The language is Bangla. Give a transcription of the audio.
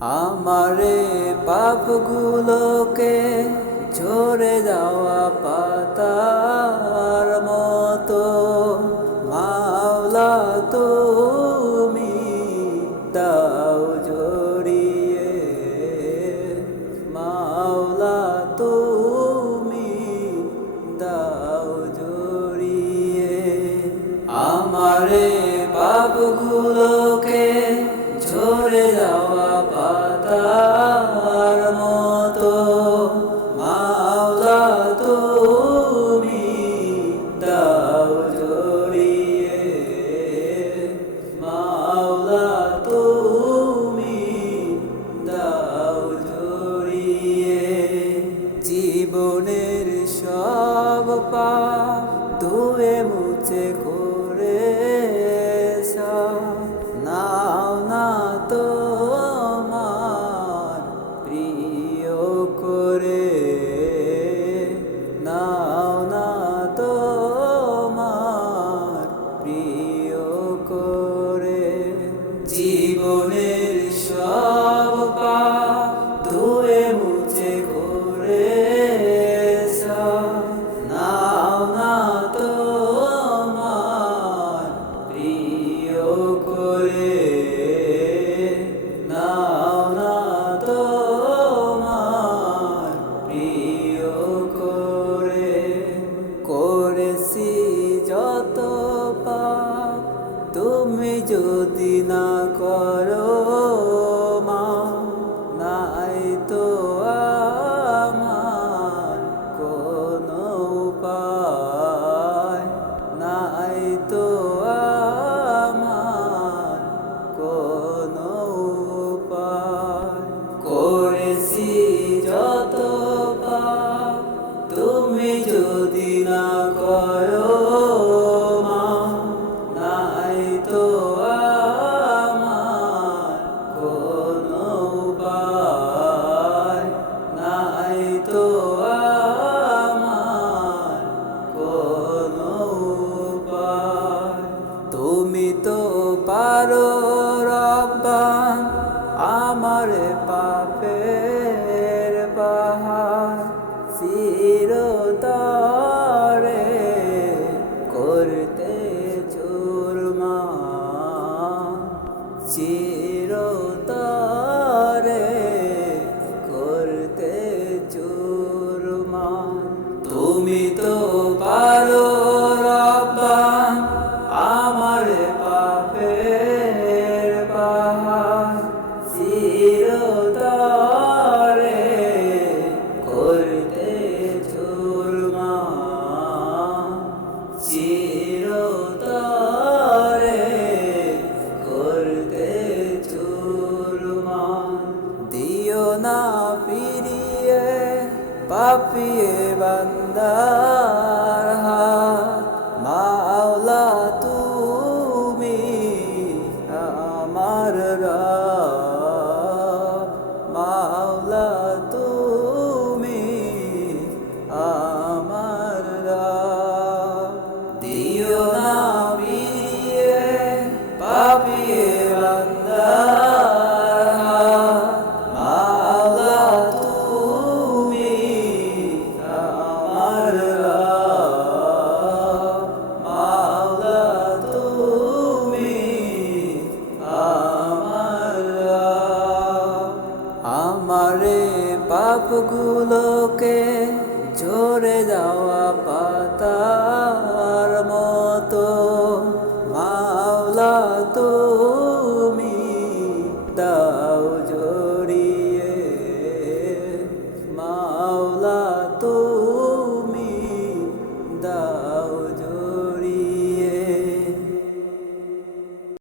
আমারে পাপগুলোকে ঝরে যাওয়া পাতার মতো মাওলা তুমি দাও জড়িয়ে, মাওলা তুমি দাও জড়িয়ে। আমারে পাপগুলোকে ঝরে যাওয়া পাতার মতো মাওলা তুমি দাও জড়িয়ে, মাওলা তুমি দাও জড়িয়ে। জীবনের সব পাপ ধুয়ে মুছে করে নাও না তোমার প্রিয় করে, নাও না তোমার প্রিয় করে। জীবনের সব পাপ ধুয়ে মুছে করে নাও না তোমার প্রিয় করে, নাও না তোমার প্রিয় করে। করেছি যত পাপ তুমি যদি না করো মা, নাই তো আমার কোনো উপায়, নাই তো আমার কোনো উপায়। করেছি যত পাপ তুমি যদি না করো মা, নাই তো আমার কোনো উপায়, নাই তো আমার কোনো উপায়। তুমি তো পারো রব্বান আমার পাপের পাহাড় চিরতরে করতে চুরমার, চিরতরে করতে চুরমার। তুমি তো পারো রব্বান আমার পাপের পাহাড় চিরতরে করতে চুরমার, চিরতরে করতে চুরমার। দিও না ফিরিয়ে পাপিয়ে বান্দার হাত, মাওলা তুমি আমার রব, মাওলা তুমি আমার রব। দিও না ফিরিয়ে পাপিয়ে বান্দার হাত, মাওলা তুমি আমার রব, মাওলা তুমি আমার রব। আমারে পাপগুলোকে ঝরে যাওয়া পাতার